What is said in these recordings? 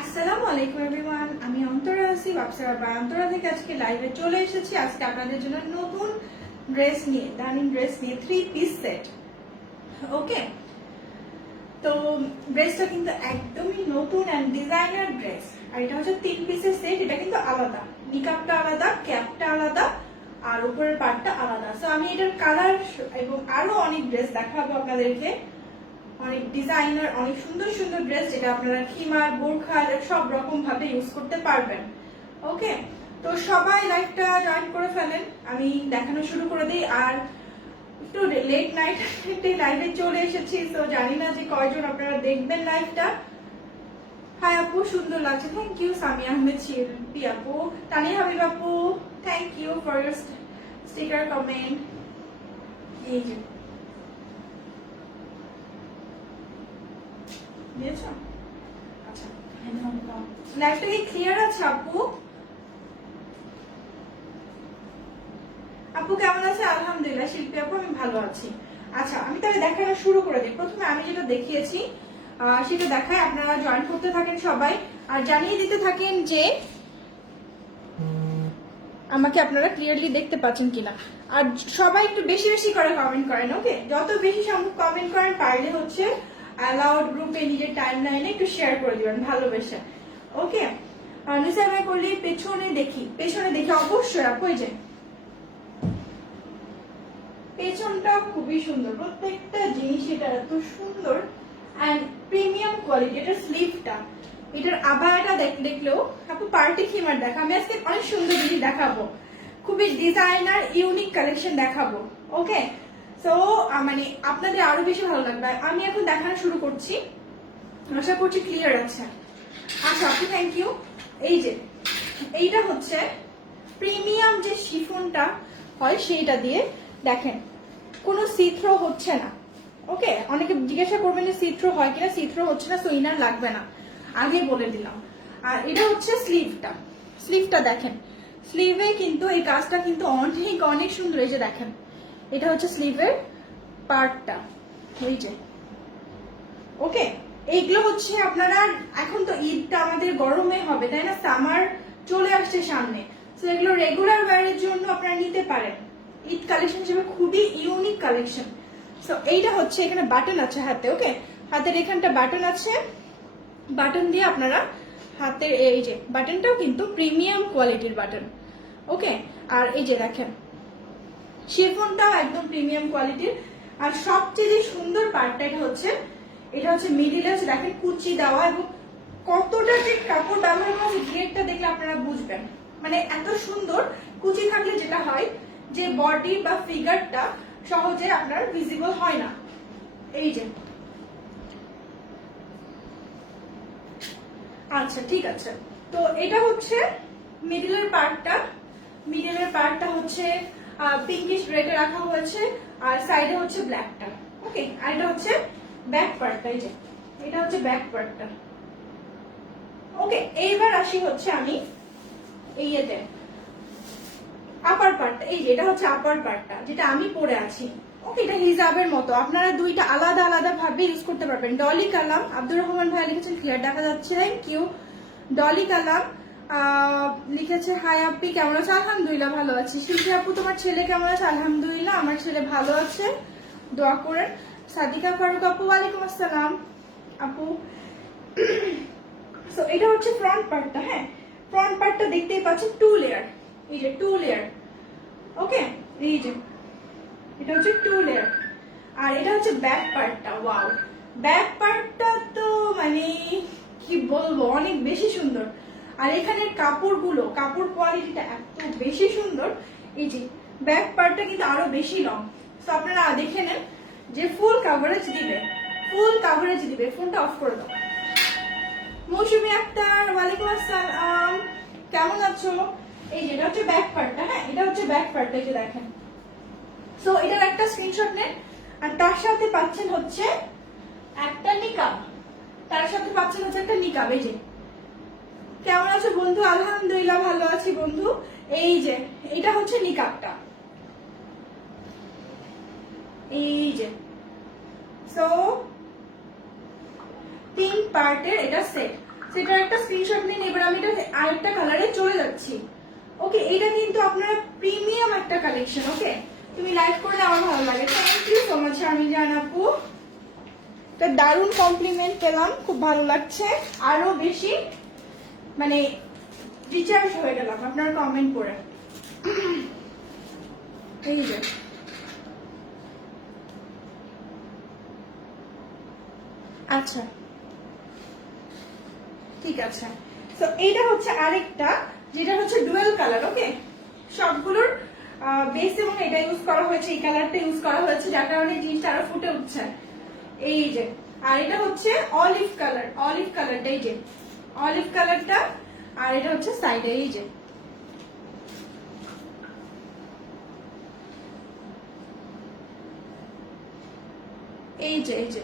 আসসালামু আলাইকুম এভরিওয়ান, আমি অন্তরা আছি বাপসারা বাই অন্তরা থেকে আজকে লাইভে চলে এসেছি। আজকে আপনাদের জন্য নতুন ড্রেস নিয়ে, ডাইনিং ড্রেস নিয়ে 3 পিস সেট। ওকে, তো ড্রেসটা কিন্তু একদমই নতুন অ্যান্ড ডিজাইনার ড্রেস। আর এটা হচ্ছে 3 পিসের সেট। এটা কিন্তু আলাদা, নিকাবটা আলাদা, ক্যাপটা আলাদা, আর উপরের পার্টটা আলাদা। সো আমি এটার কালার এবং আরো অনেক ড্রেস দেখাবো আপনাদেরকে, অনেক ডিজাইনার, অনেক সুন্দর সুন্দর ড্রেস যেটা আপনারা খিমার, বোরখা সব রকম ভাবে ইউজ করতে পারবেন। ওকে, তো সবাই লাইভটা জয়েন করে ফেলেন, আমি দেখানো শুরু করে দিই। আর একটু লেট নাইট লাইভে চলে এসেছি, তো জানি না যে কয়জন আপনারা দেখবেন লাইভটা। হাই আপু, সুন্দর লাগছে, থ্যাংক ইউ। সামিয়া আহমেদ শিল্পী আপু, তানিয়া হাবিব আপু, thank you for your sticker comment. এই যে দিয়েছো, আচ্ছা লাইভটা কি ক্লিয়ার আছে আপু? আপু কেমন আছে? আলহামদুলিল্লাহ শিল্পী আপু, আমি ভালো আছি। আচ্ছা, আমি তাহলে দেখানো শুরু করে দিই। প্রথমে আমি যেটা দেখিয়েছি সেটা দেখায়, আপনারা জয়েন করতে থাকেন সবাই, আর জানিয়ে দিতে থাকেন যে আমাকে আপনারা ক্লিয়ারলি দেখতে পাচ্ছেন কিনা। আর সবাই একটু বেশি বেশি করে কমেন্ট করেন। ওকে, যত বেশি সম্ভব কমেন্ট করেন, পারলে হচ্ছে অ্যালাউড গ্রুপে নিজের টাইম লাইনে একটু শেয়ার করে দিবেন ভালোবেসে। ওকে, নিসার ভাই করলে পেছনে দেখি, পেছনে দেখি অবশ্যই আপু। এই যে পেছনটা খুবই সুন্দর, প্রত্যেকটা জিনিস এটা এত সুন্দর অ্যান্ড প্রিমিয়াম কোয়ালিটি। এটা স্লিভটা, এটার আবায়াটা দেখলেও আপু পার্টি খিমার দেখা। আমি আজকে অনেক সুন্দর জিনিস দেখাবো, খুবই ডিজাইনার ইউনিক কালেকশন দেখাবো। ওকে, তো মানে আপনাদের আরো বেশি ভালো লাগবে। আমি এখন দেখানো শুরু করছি, আশা করছি ক্লিয়ার আছে। আচ্ছা আপু, থ্যাংক ইউ। এই যে এইটা হচ্ছে প্রিমিয়াম যে শিফনটা হয় সেইটা দিয়ে, দেখেন কোনো সিথ্রো হচ্ছে না। ওকে, অনেকে জিজ্ঞাসা করবেন যে সিথ্রো হয় কিনা, সিথ্রো হচ্ছে না, সো ইনার লাগবে না, আগে বলে দিলাম। আর এটা হচ্ছে স্লিভটা, স্লিভটা দেখেন, স্লিভে কিন্তু এই কাজটা কিন্তু অনেক অনেক সুন্দর। এই যে দেখেন, এটা হচ্ছে স্লিভের পার্টটা, এই যে। ওকে, এইগুলো হচ্ছে আপনারা, এখন তো ঈদটা আমাদের গরমে হবে তাই না, সামার চলে আসছে সামনে, তো এগুলো রেগুলার ওয়্যারের জন্য আপনারা নিতে পারেন। ঈদ কালেকশন হিসেবে খুবই ইউনিক কালেকশন। সো এইটা হচ্ছে, এখানে বাটন আছে হাতে। ওকে, হাতের এখানটা বাটন আছে, বাটন দিয়ে আপনারা হাতের এই যে বাটনটাও কিন্তু প্রিমিয়াম কোয়ালিটির বাটন। ওকে, আর এই যে দেখেন শিফনটাও একদম প্রিমিয়াম কোয়ালিটির। আর সবচেয়ে সুন্দর পার্টটা এটা হচ্ছে মিডিলে দেখেন কুচি দেওয়া, এবং কতটা যে কাপড় ব্যবহার করা হয়েছে গ্রেডটা দেখলে আপনারা বুঝবেন। মানে এত সুন্দর কুচি থাকলে যেটা হয় যে বডি বা ফিগারটা সহজে আপনার ভিজিবল হয় না। এই যে আচ্ছা ঠিক আছে, তো এটা হচ্ছে মিডিলের পার্টটা। মিডিলের পার্টটা হচ্ছে পিঙ্কিশ রেডে রাখা হয়েছে, আর সাইডে হচ্ছে ব্ল্যাকটা। ওকে, আর এটা হচ্ছে ব্যাক পার্টটা। এই যে এটা হচ্ছে ব্যাক পার্টটা। ওকে, এইবার আসি হচ্ছে আমি এই ইয়েতে আপার পার্টটা। এই যে এটা হচ্ছে আপার পার্টটা, যেটা আমি পরে আছি। ওকে, এটা হিজাবের মতো, আপনারা দুইটা আলাদা আলাদা ভাবে ইউজ করতে পারবেন। ডলি কালাম, আব্দুর রহমান ভাই লিখেছেন, ক্লিয়ার দেখা যাচ্ছে, থ্যাংক ইউ। ডলি কালাম লিখেছে, হাই আপি কেমন আছে? আলহামদুলিল্লাহ ভালো আছি। শিল্পী আপু, তোমার ছেলে কেমন আছে? আলহামদুলিল্লাহ, আমার ছেলে ভালো আছে, দোয়া করেন। সাদিকা ফারুক আপু, ওয়ালাইকুম আসসালাম আপু। সো এটা হচ্ছে ফ্রন্ট পার্টটা। হ্যাঁ, ফ্রন্ট পার্টটা দেখতেই পাচ্ছেন 2 লেয়ার। এই যে 2 লেয়ার। ওকে, এই যে এটা হচ্ছে 2 লেয়ার। আর এটা হচ্ছে ব্যাক পার্টটা। ওয়াও, ব্যাক পার্টটা তো মানে কি বলবো, অনেক বেশি সুন্দর। আর এখানের কাপড়গুলো, কাপড় কোয়ালিটিটা এত বেশি সুন্দর। এই যে ব্যাক পার্টটা কিন্তু আরো বেশি লং। তো আপনারা দেখে নেন যে ফুল কাভারেজ দিবে, ফুল কাভারেজ দিবে। ফোনটা অফ করে দাও। মৌসুমী আক্তার, ওয়ালাইকুম আসসালাম, কেমন আছো? এই যে এটা হচ্ছে ব্যাক পার্টটা। হ্যাঁ, এটা হচ্ছে ব্যাক পার্টটা, এই যে দেখেন। সো এটার একটা স্ক্রিনশট নেন। আর তার সাথে পাচ্ছেন হচ্ছে একটা নিকাব, তার সাথে পাচ্ছেন হচ্ছে একটা নিকাব। এই যে কেমন আছো বন্ধু? আলহামদুলিল্লাহ ভালো আছি বন্ধু। এই যে এটা হচ্ছে নিকাবটা, এই যে সো 3 পার্টের এটা সেট, সেটার একটা স্ক্রিনশট নিন। এবার আমি এটা আরেকটা কালারে চলে যাচ্ছি। ওকে, এটা কিন্তু আপনারা প্রিমিয়াম একটা কালেকশন। ওকে, তুমি লাইক করলে আমার ভালো লাগে। Thank you so much Sharmin আপু, একটা দারুণ কমপ্লিমেন্ট পেলাম, খুব ভালো লাগছে। আরো বেশি মানে রিচার্জ হয়ে গেলাম আপনার কমেন্ট করে। এই যে আচ্ছা ঠিক আছে, তো এইটা হচ্ছে আরেকটা, যেটা হচ্ছে ডুয়েল কালার। ওকে, সবগুলোর বেস এবং এটা ইউজ করা হয়েছে, এই কালারটা ইউজ করা হয়েছে, যার কারণে জিনিসটা আরো ফুটে উঠছে। এই যে, আর এটা হচ্ছে অলিভ কালার, অলিভ কালারটা এই যে অলিভ কালারটা, আর এটা হচ্ছে সাইডে এই যে এই যে এই যে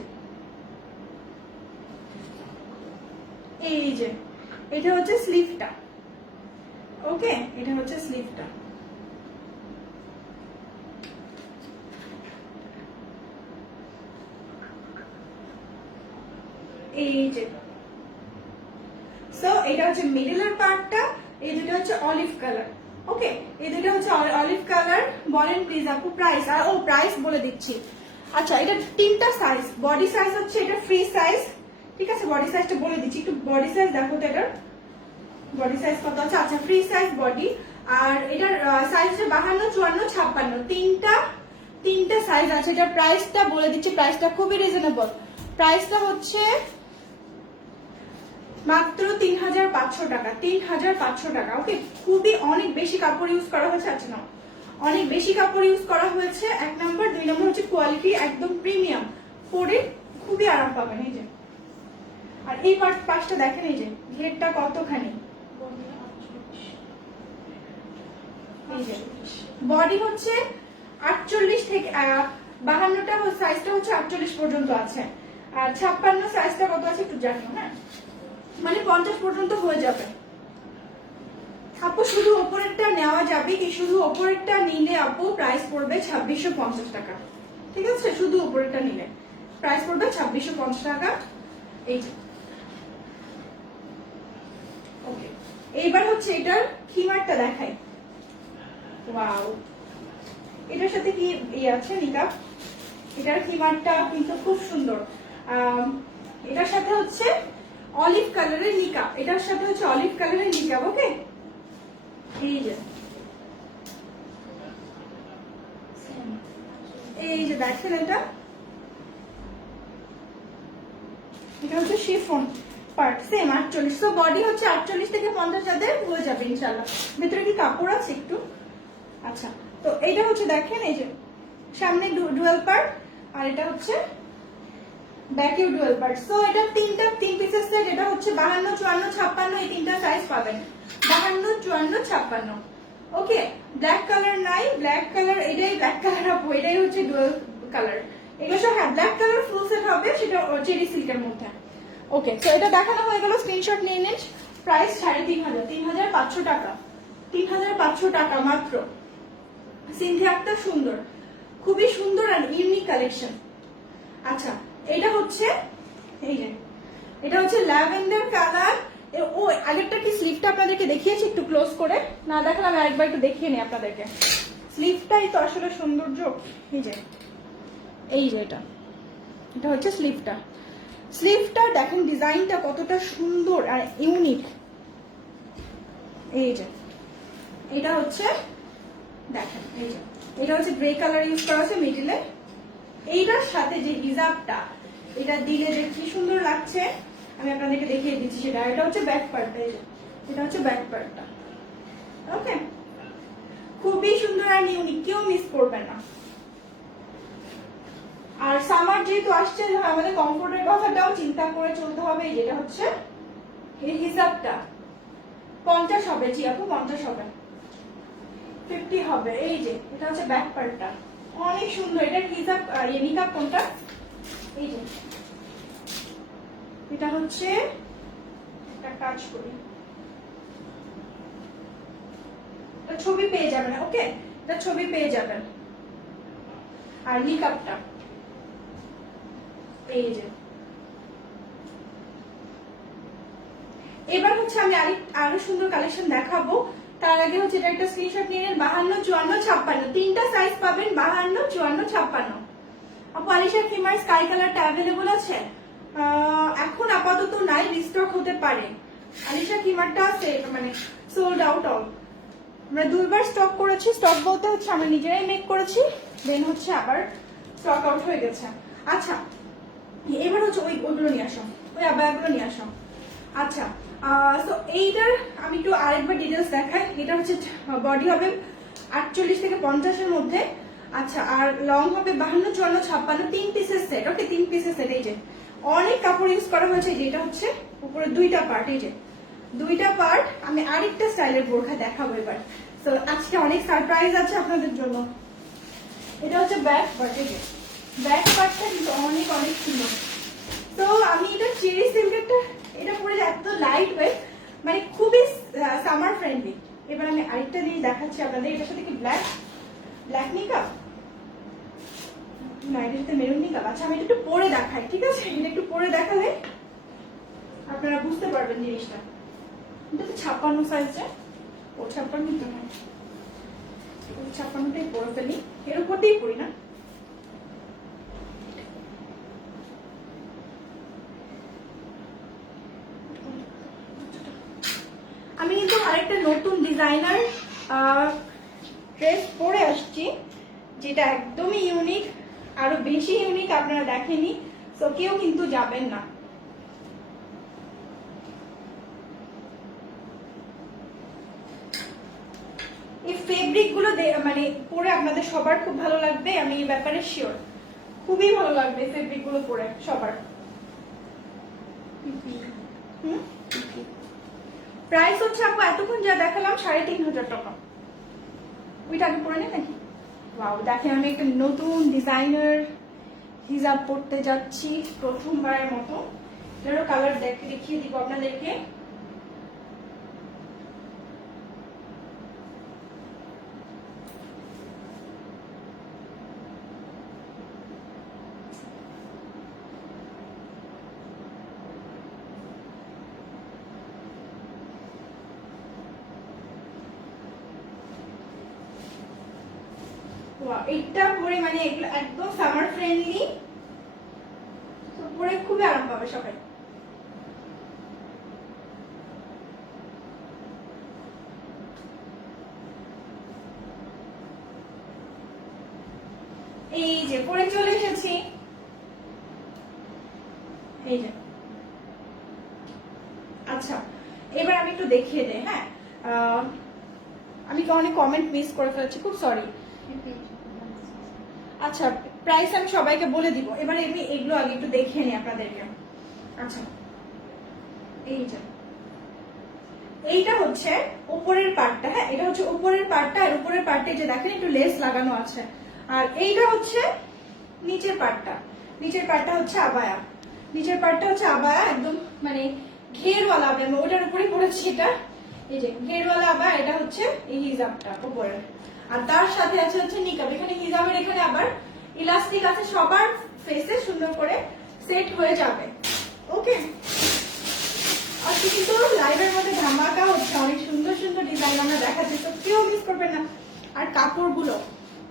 এই যে এটা হচ্ছে স্লিভটা। ওকে, এটা হচ্ছে স্লিভটা। এই যে, সো এটা হচ্ছে মিডলের পার্টটা, এই দুটো হচ্ছে অলিভ কালার। ওকে, এই দুটো হচ্ছে অলিভ কালার। বলেন প্লিজ আপু প্রাইস, আর ও প্রাইস বলে দিচ্ছি। আচ্ছা, এটা 3টা সাইজ, বডি সাইজ হচ্ছে এটা ফ্রি সাইজ, ঠিক আছে। বডি সাইজটা বলে দিচ্ছি, একটু বডি সাইজ দেখো তো, এটার বডি সাইজ কত আছে। আচ্ছা, ফ্রি সাইজ বডি, আর এটার সাইজ হচ্ছে 52, 54, 56, তিনটা সাইজ আছে। এটার প্রাইসটা বলে দিচ্ছি, প্রাইসটা খুবই রিজনেবল। প্রাইসটা হচ্ছে মাত্র 3500 টাকা, 3500 টাকা। ওকে, খুবই অনেক বেশি কাপড় ইউজ করা হয়েছে। আচ্ছা না, অনেক বেশি কাপড় ইউজ করা হয়েছে, 1 নম্বর। 2 নম্বর হচ্ছে কোয়ালিটি একদম প্রিমিয়াম, পরে খুবই আরাম পাবেন। এই যে, আর এই পাশটা দেখেন, এই যে ঘেরটা কতখানি। এই যে বডি হচ্ছে 48 থেকে 52টা সাইজটা হচ্ছে 48 পর্যন্ত আছে, আর 56 সাইজটা কত আছে একটু জানিও। হ্যাঁ, মানে 50 পর্যন্ত হয়ে যাবে। আপু শুধু ওপরেরটা নেওয়া যাবে কি? শুধু ওপরেরটা নিলে আপু প্রাইস পড়বে 2650 টাকা, ঠিক আছে। শুধু ওপরেরটা নিলে প্রাইস পড়বে 2650 টাকা। এই যে, ওকে, এইবার হচ্ছে এটার খিমারটা দেখাই। ওয়াও, এটার সাথে কি আছে নিকাব, এটার খিমারটা কিন্তু খুব সুন্দর। এটার সাথে হচ্ছে অলিভ কালারের নিকাব, এটার সাথে হচ্ছে অলিভ কালারের নিকাব। ওকে, এই যে দেখেন, এটা হচ্ছে শিফন পার্ট, সেম 48। তো বডি হচ্ছে 48 থেকে 50 যাদের হয়ে যাবে ইনশাআল্লাহ। ভিতরে কি কাপড় আছে একটু? আচ্ছা, তো এইটা হচ্ছে দেখেন, এই যে সামনে ডুয়াল পার্ট, আর এটা হচ্ছে ব্যাকেও ডুয়াল পার্ট। সো এটা 3 পিসের সেট। এটা হচ্ছে 52, 54, 56, এই 3টা সাইজ পাবেন, 52, 54, 56। ওকে, ব্ল্যাক কালার নাই, ব্ল্যাক কালার এটাই ব্ল্যাক কালার আপু, এটাই হচ্ছে ডুয়াল কালার। এগুলো সব, হ্যাঁ, ব্ল্যাক কালার ফুল সেট হবে, সেটা চেরি সিল্কের মধ্যে। ওকে, তো এটা দেখানো হয়ে গেল, স্ক্রিনশট নিয়ে নিন। প্রাইস 3500, 3500 টাকা, 3500 টাকা মাত্র। সিনথিয়াটা সুন্দর, খুবই সুন্দর আর ইউনিক কালেকশন। আচ্ছা, এটা হচ্ছে এই যে, এটা হচ্ছে ল্যাভেন্ডার কালার। ও আগেরটা কি স্লিভটা আপনাদেরকে দেখিয়েছি একটু ক্লোজ করে? না দেখালে আমি আরেকবার একটু দেখিয়ে নিই আপনাদেরকে। স্লিভটাই তো আসলে সৌন্দর্য। এই যে, এই যে এটা হচ্ছে স্লিভটা। স্লিভটা দেখেন ডিজাইনটা কতটা সুন্দর আর ইউনিক। এই যে, এটা হচ্ছে দেখেন, এই যে এটা হচ্ছে গ্রে কালার ইউজ করা আছে মিডিলে। এইটার সাথে যে হিজাবটা এটা দিলে যে কি সুন্দর লাগছে আমি আপনাদেরকে দেখিয়ে দিচ্ছি সেটা। এটা হচ্ছে ব্যাক পার্টটা, এই যে এটা হচ্ছে ব্যাক পার্টটা। ওকে, খুবই সুন্দর আর ইউনিক, কেউ মিস করবে না। আর সামার যেহেতু আসছে, আমাদের কমফোর্টের কথাটাও চিন্তা করে চলতে হবে। যেটা হচ্ছে এই হিসাবটা 50 হবে, জি আপু 50 হবে, 50 হবে। এই যে এটা হচ্ছে ব্যাক পার্টটা, অনেক সুন্দর। এটার হিসাব নিকাব কোনটা? এই যে এটা হচ্ছে একটা কাজ করি, ছবি পেয়ে যাবেন। ওকে, এটা ছবি পেয়ে যাবেন। আর নিকাবটা এই যে এবার হচ্ছে আমি আরো সুন্দর কালেকশন দেখাবো। তার আগে হচ্ছে এটা একটা স্ক্রিনশট নিয়ে নেন। 52, 54, 56 তিনটা সাইজ পাবেন, 52, 54, 56। আপু আলিশা খিমার স্কাই কালারটা অ্যাভেলেবল আছে? এখন আপাতত নাই, রিস্টক হতে পারে। আলিশা খিমারটা মানে সোল্ড আউট অল। আমরা দুইবার স্টক করেছি, স্টক বলতে হচ্ছে আমরা নিজেরাই মেক করেছি, দেন হচ্ছে আবার স্টক আউট হয়ে গেছে। আচ্ছা এবার হচ্ছে ওইগুলো নিয়ে আসো, ওই আবায়াগুলো নিয়ে আসো। আচ্ছা তো এইটার আমি একটু আরেকবার ডিটেলস দেখাই। এটা হচ্ছে বডি হবে 48 থেকে 50-এর মধ্যে। আচ্ছা আর লং হবে 52, 54, 56 তিন পিসের সেট। ওকে 3 পিসের সেট। এই যে অনেক কাপড় ইউজ করা হয়েছে। যেটা হচ্ছে উপরে দুইটা পার্ট, এই যে দুইটা পার্ট। আমি আরেকটা স্টাইলের বোরখা দেখাবো এবার। তো আজকে অনেক সারপ্রাইজ আছে আপনাদের জন্য। এটা হচ্ছে ব্যাক পার্ট। এই যে ব্যাক পার্টটা কিন্তু অনেক অনেক সুন্দর। তো আমি এটা চেরি সিল্কেরটা, এটা পরে এত লাইট ওয়েট, মানে খুবই সামার ফ্রেন্ডলি। এবার আমি আরেকটা জিনিস দেখাচ্ছি আপনাদের। এটার সাথে কি ব্ল্যাক নিকাপ না, এটার সাথে মেরুন নিকাপ। আচ্ছা আমি এটা একটু পরে দেখাই, ঠিক আছে? এটা একটু পরে দেখালে আপনারা বুঝতে পারবেন জিনিসটা। এটা তো 56 সাইজে, ও 56 তো না, 56টাই পরে ফেলি, এর উপর দিয়েই পরি না। আমি কিন্তু আরেকটা নতুন ডিজাইনার ড্রেস পরে আসছি, যেটা একদমই ইউনিক, আরো বেশি ইউনিক, আপনারা দেখেনি, তো কেউ কিন্তু যাবেন না। এই ফেব্রিক গুলো মানে পরে আপনাদের সবার খুব ভালো লাগবে, আমি এই ব্যাপারে শিওর। খুবই ভালো লাগবে ফেব্রিক গুলো পরে সবার। প্রাইস হচ্ছে আপু এতক্ষণ যা দেখালাম 3500 টাকা। ওইটা আগে পরে নেই নাকি? ওয়াও, দেখেন আমি একটা নতুন ডিজাইনার হিজাব পরতে যাচ্ছি প্রথমবারের মতো। এটারও কালার দেখিয়ে দিব আপনাদেরকে। এইটা পরে মানে এগুলো একদম সামার ফ্রেন্ডলি, পরে খুবই আরাম পাবে সবাই। এই যে পরে চলে এসেছি, এই যে। আচ্ছা এবার আমি একটু দেখিয়ে দেই। হ্যাঁ আমি অনেক কমেন্ট মিস করে ফেলেছি, খুব সরি। আচ্ছা প্রাইস আমি সবাইকে বলে দিব। এবার আমি এগুলো আগে একটু দেখিয়ে নিই আপনাদেরকে। আচ্ছা এইটা হচ্ছে উপরের পার্টটা। হ্যাঁ এটা হচ্ছে উপরের পার্টটা, আর উপরের পার্টটা এই যে দেখেন একটু লেস লাগানো আছে। আর এইটা হচ্ছে নিচের পার্টটা। নিচের পার্টটা হচ্ছে আবায়া। নিচের পার্টটা হচ্ছে আবায়া, একদম মানে ঘেরওয়ালা আবায়া। আমি ওটার উপরে পড়েছি এটা। এই যে ঘেরওয়ালা আবায়া, এটা হচ্ছে এই হিজাবটা উপরে। আর তার সাথে আছে হচ্ছে নিকাব। এখানে হিজাবের এখানে আবার ইলাস্টিক আছে, সবার ফেসে সুন্দর করে সেট হয়ে যাবে। ওকে আর কিন্তু লাইভের মধ্যে ধামাকা হচ্ছে, অনেক সুন্দর সুন্দর ডিজাইন আমরা দেখাচ্ছি, তো কেউ মিস করবে না। আর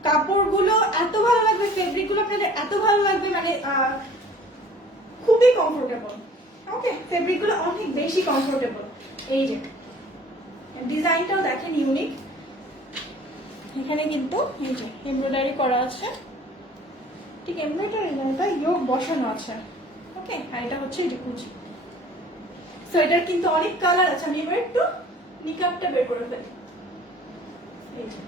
কাপড়গুলো এত ভালো লাগবে, ফেব্রিক গুলো আপনাদের এত ভালো লাগবে, মানে খুবই কমফোর্টেবল। ওকে ফেব্রিক গুলো অনেক বেশি কমফোর্টেবল। এই যে ডিজাইনটাও দেখেন ইউনিক। এখানে কিন্তু এই যে এমব্রয়ডারি করা আছে, ঠিক এমব্রয়ডারি না, এটা ইয়োগ বসানো আছে। ওকে আর এটা হচ্ছে এই যে কুচি। সো এটার কিন্তু অনেক কালার আছে। আমি এবার একটু নিকাবটা বের করে ফেলি। এই যে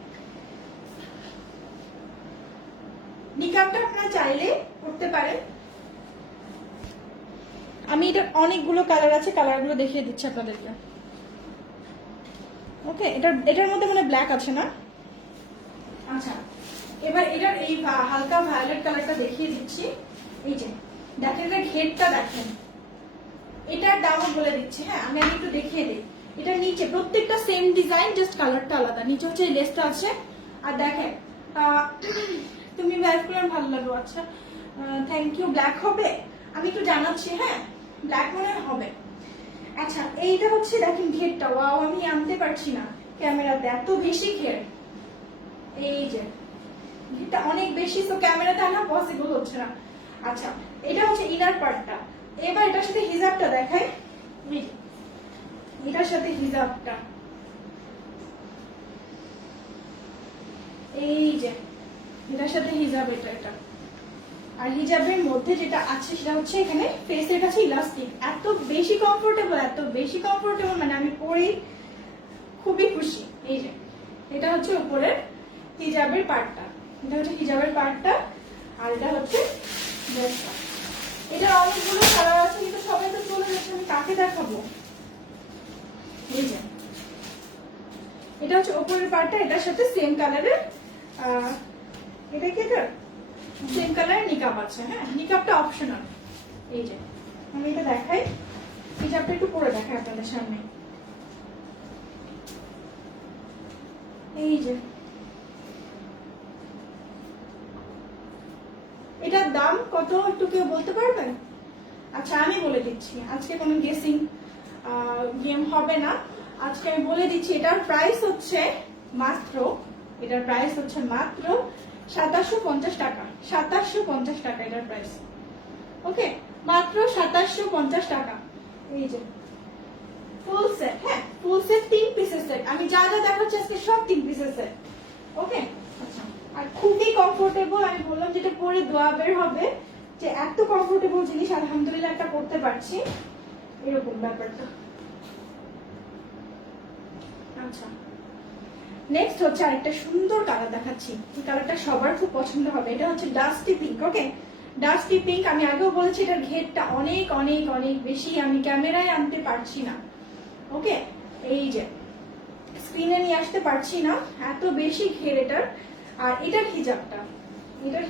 নিকাবটা আপনারা চাইলে করতে পারেন। আমি এটার অনেকগুলো কালার আছে, কালারগুলো দেখিয়ে দিচ্ছি আপনাদেরকে। ওকে এটার মধ্যে মানে ব্ল্যাক আছে না? আচ্ছা এবার এটার এই হালকা ভায়োলেট কালারটা দেখিয়ে দিচ্ছি। এই যে দেখেন এটা ঘেরটা দেখেন, এটার দামও বলে দিচ্ছি। হ্যাঁ আমি একটু দেখিয়ে দিই। এটা নিচে প্রত্যেকটা সেম ডিজাইন, জাস্ট কালারটা আলাদা। নিচে হচ্ছে এই লেসটা আছে। আর দেখেন তুমি ব্ল্যাক কালার ভালো লাগলো। আচ্ছা থ্যাংক ইউ। ব্ল্যাক হবে? আমি একটু জানাচ্ছি, হ্যাঁ ব্ল্যাক মনে হবে। আচ্ছা এইটা হচ্ছে দেখেন ঘেরটা, ওয়াও আমি আনতে পারছি না ক্যামেরাতে, এত বেশি ঘের। এই যে ঘেরটা অনেক বেশি, তো ক্যামেরাতে আনা পসিবল হচ্ছে না। আচ্ছা এটা হচ্ছে ইনার পার্টটা। এবার এটার সাথে হিজাবটা দেখাই, এটার সাথে হিজাবটা এই যে, এটার সাথে হিজাব এটা। আর হিজাবের মধ্যে যেটা আছে সেটা হচ্ছে এখানে ফেসের কাছে ইলাস্টিক, এত বেশি কমফোর্টেবল, মানে আমি পরে খুবই খুশি। এই যে এটা হচ্ছে উপরের হিজাবের পার্টটা, আর এটা হচ্ছে ড্রেসটা। এটা অনেকগুলো কালার আছে কিন্তু সবাই তো চলে যাচ্ছে, আমি কাকে দেখাবো। এই যে এটা হচ্ছে উপরের পার্টটা, এটার সাথে সেম কালারের এটা কি এটা সেম কালারের নিকাব আছে, হ্যাঁ নিকাবটা অপশনাল। এই যে আমি এটা দেখাই, হিজাবটা একটু পরে দেখাই আপনাদের সামনে। এই যে এটার দাম কত একটু কেউ বলতে পারবেন? আচ্ছা আমি বলে দিচ্ছি, আজকে কোনো গেসিং গেম হবে না, আজকে আমি বলে দিচ্ছি। এটার প্রাইস হচ্ছে মাত্র 2750 টাকা, 2750 টাকা এটার প্রাইস। ওকে মাত্র 2750 টাকা। এই যে ফুল সেট, হ্যাঁ ফুল সেট 3 পিসের সেট, আমি যা যা দেখাচ্ছি আজকে সব 3 পিসের সেট। ওকে আচ্ছা, আর খুবই কমফোর্টেবল, আমি বললাম যেটা পরে দোয়া বের হবে যে এত কমফোর্টেবল জিনিস আলহামদুলিল্লাহ একটা করতে পারছি, এরকম ব্যাপারটা। আচ্ছা নেক্সট হচ্ছে আরেকটা সুন্দর কালার দেখাচ্ছি, এই কালারটা সবার খুব পছন্দ হবে। এটা হচ্ছে ডাস্টি পিঙ্ক। ওকে ডাস্টি পিঙ্ক, আমি আগেও বলেছি এটার ঘেরটা অনেক অনেক অনেক বেশি, আমি ক্যামেরায় আনতে পারছি না। ওকে এই যে স্ক্রিনে নিয়ে আসতে পারছি না, এত বেশি ঘের এটার। আর এটার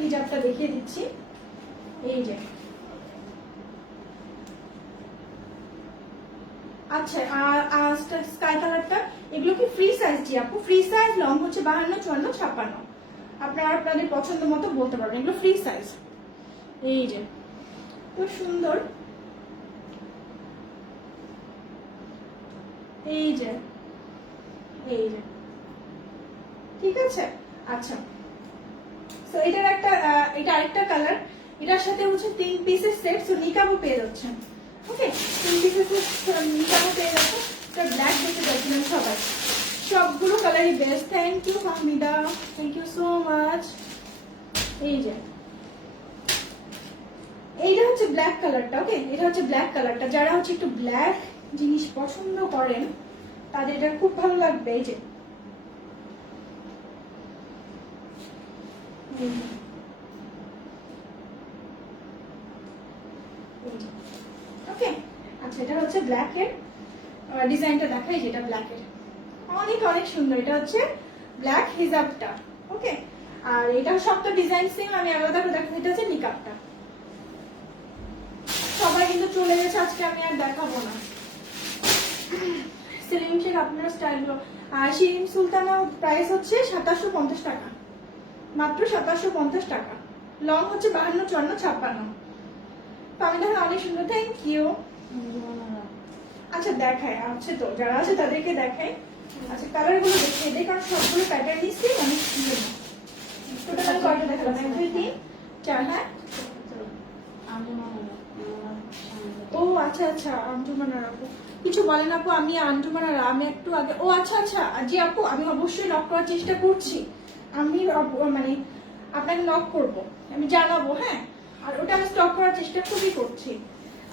হিজাবটা দেখিয়ে দিচ্ছি। এই যে আচ্ছা আর স্কাই কালারটা, এগুলো কি ফ্রি সাইজ? জি আপু ফ্রি সাইজ, লং হচ্ছে 52, 54, 56, আপনারা আপনাদের পছন্দ মতো বলতে পারবেন, এগুলো ফ্রি সাইজ। এই যে খুব সুন্দর, এই যে ঠিক আছে। আচ্ছা তো এটার এটা আরেকটা কালার, এটার সাথে হচ্ছে 3 পিসের সেট, সো নিকাবও পেয়ে যাচ্ছেন। ওকে 3 পিসের নিকাবও পেয়ে যাচ্ছেন। এটা ব্ল্যাক দেখতে পাচ্ছিলেন সবাই, সবগুলো কালারই best. Thank you Fahmida, thank you so much. এই যে এইটা হচ্ছে ব্ল্যাক কালারটা। ওকে এটা হচ্ছে ব্ল্যাক কালারটা, যারা হচ্ছে একটু ব্ল্যাক জিনিস পছন্দ করেন তাদের এটা খুব ভালো লাগবে। এই যে ওকে আচ্ছা এটা হচ্ছে ব্ল্যাক এর ডিজাইনটা দেখাই, যেটা ব্ল্যাক এর অনেক অনেক সুন্দর। এটা হচ্ছে ব্ল্যাক হিজাবটা। ওকে আর এটা সবটা ডিজাইন সেম, আমি আলাদা করে দেখাই। এটা হচ্ছে নিকাবটা, সবাই কিন্তু চলে গেছে আজকে, আমি আর দেখাবো না। সেলিম শেখ আপনার স্টাইল, আর শিরিন সুলতানা প্রাইস হচ্ছে 2750 টাকা, মাত্র 2750 টাকা। লং হচ্ছে 52, 54, 56। তো আমি দেখেন অনেক সুন্দর, থ্যাংক ইউ। আচ্ছা দেখায় আছে তো, যারা আছে তাদেরকে দেখাই। আচ্ছা কালার গুলো দেখিয়ে দিই, কারণ সবগুলো প্যাটার্ন নিচ্ছি অনেক সুন্দর। টোটাল আমি কয়টা দেখালাম? 1 2 3 4। হ্যাঁ ও আচ্ছা আচ্ছা আঞ্জুমানার আপু কিছু বলেন আপু, আমি আঞ্জুমানার আমি একটু আগে, ও আচ্ছা আচ্ছা জি আপু আমি অবশ্যই নক করার চেষ্টা করছি, আমি মানে আপনাকে নক করব, আমি জানাবো। হ্যাঁ আর ওটা আমি স্টক করার চেষ্টা খুবই করছি,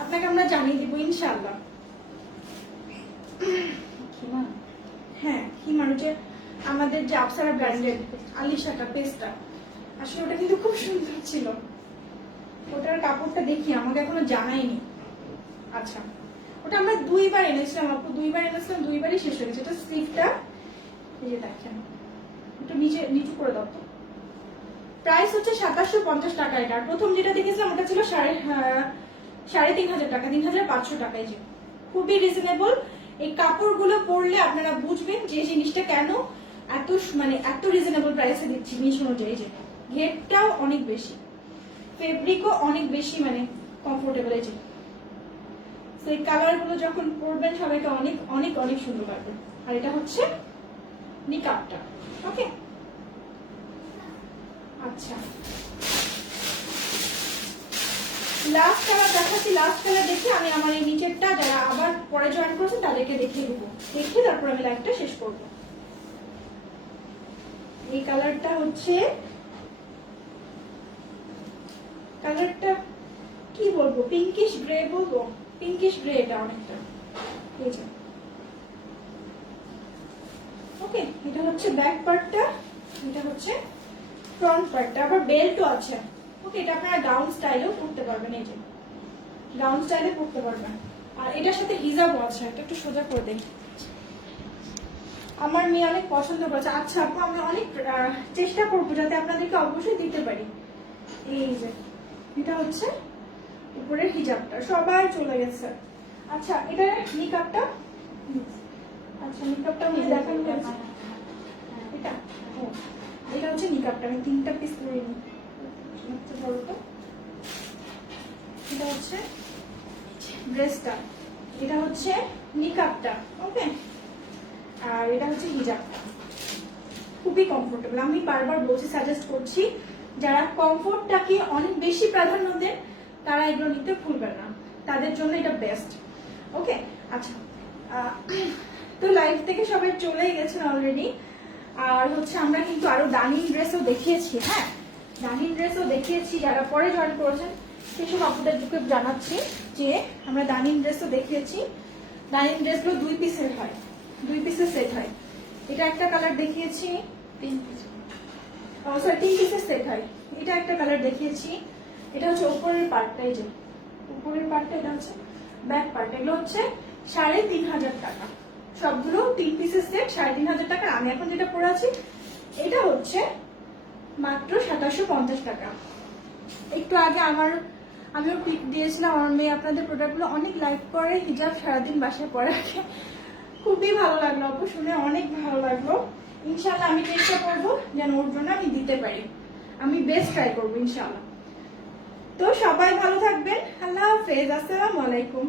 আপনাকে আমরা জানিয়ে দিব ইনশাআল্লাহ। হ্যাঁ হিমার যে আমাদের যে আপসারা ব্র্যান্ডের আলিশাটা পেস্টটা, আসলে ওটা কিন্তু খুব সুন্দর ছিল, ওটার কাপড়টা দেখি আমাকে এখনো জানায়নি। আচ্ছা ওটা আমরা 2 বার এনেছিলাম আপু, 2 বার এনেছিলাম, 2 বারই শেষ হয়ে গেছে। এটা স্লিভটা এই যে দেখেন, একটু নিচু করে দাও তো। প্রাইস হচ্ছে 2750 টাকা। এটা প্রথম যেটা দেখেছিলাম ওটা ছিল 3500 টাকা, 3500 টাকা। এই যে খুবই রিজনেবল, এই কাপড়গুলো পরলে আপনারা বুঝবেন যে জিনিসটা কেন এত মানে এত রিজনেবল প্রাইসে দিচ্ছি। জিনিস অনুযায়ী যে ঘেরটাও অনেক বেশি, ফেব্রিকও অনেক বেশি, মানে কমফোর্টেবল। এই যে এই কালারগুলো যখন পরবেন সবাইকে অনেক অনেক অনেক সুন্দর লাগবে। আর এটা হচ্ছে নিকাবটা। ওকে, আচ্ছা লাস্ট কালার দেখাচ্ছি। লাস্ট কালার দেখে আমি আমার এই নিচেরটা যারা আবার পরে জয়েন করেছেন তাদেরকে দেখিয়ে দেবো, দেখে তারপর আমি লাইভটা শেষ করবো। এই কালারটা হচ্ছে, কালারটা কি বলবো, পিঙ্কিশ গ্রে বলবো, পিঙ্কিশ গ্রে এটা অনেকটা। এই যে ওকে, এটা হচ্ছে ব্যাক পার্টটা, এটা হচ্ছে ফ্রন্ট পার্টটা, আবার বেল্টও আছে। ওকে, এটা আপনারা গাউন স্টাইলেও পরতে পারবেন। এই যে গাউন স্টাইলে পরতে পারবেন। আর এটার সাথে হিজাবও আছে। এটা একটু সোজা করে দেন, আমার মেয়ে অনেক পছন্দ করেছে। আচ্ছা আপু, আমি অনেক চেষ্টা করবো যাতে আপনাদেরকে অবশ্যই দিতে পারি। এই যে এটা হচ্ছে উপরের হিজাবটা, সবাই চলে গেছে। আচ্ছা এটা নিকাবটা, আচ্ছা নিকাবটা আমি দেখানো হয়েছে। এটা এটা হচ্ছে নিকাবটা, আমি 3টা পিস করে নিই। এটা হচ্ছে ড্রেসটা, এটা হচ্ছে নিকাবটা। ওকে, আর এটা হচ্ছে হিজাবটা। খুবই কমফোর্টেবল। আমি বারবার বলছি, সাজেস্ট করছি যারা কমফোর্টটাকে অনেক বেশি প্রাধান্য দেন তারা এগুলো নিতে ভুলবেন না, তাদের জন্য এটা বেস্ট। ওকে, আচ্ছা তো লাইভ থেকে সবাই চলেই গেছেন অলরেডি। আর হচ্ছে আমরা কিন্তু আরো ডাইনিং ড্রেসও দেখিয়েছি। হ্যাঁ, ডাইনিং ড্রেসও দেখিয়েছি, যারা পরে জয়েন করেছেন সেসব আপনাদেরকে জানাচ্ছি যে আমরা ডাইনিং ড্রেসও দেখিয়েছি। ডাইনিং ড্রেসগুলো 2 পিসের হয়, 2 পিসের সেট হয়। এটা একটা কালার দেখিয়েছি, 3 পিসের সেট হয়। এটা একটা কালার দেখিয়েছি। এটা হচ্ছে উপরের পার্টটা, এই যে উপরের পার্টটা, এটা হচ্ছে ব্যাক পার্ট। এগুলো হচ্ছে 3,500 টাকা, সবগুলো 3 পিসের সেট 3,500 টাকা। আমি এখন যেটা পরে আছি এটা হচ্ছে মাত্র 2750 টাকা। একটু আগে আমিও পিক দিয়েছিলাম, আমার মেয়ে আপনাদের প্রোডাক্টগুলো অনেক লাইক করে, হিজাব সারাদিন বাসায় পরে রাখে। খুবই ভালো লাগলো আপু, শুনে অনেক ভালো লাগলো। ইনশাল্লাহ আমি চেষ্টা করবো যেন ওর জন্য আমি দিতে পারি, আমি বেস্ট ট্রাই করবো ইনশাল্লাহ। তো সবাই ভালো থাকবেন, আল্লাহ হাফেজ, আসসালামু আলাইকুম।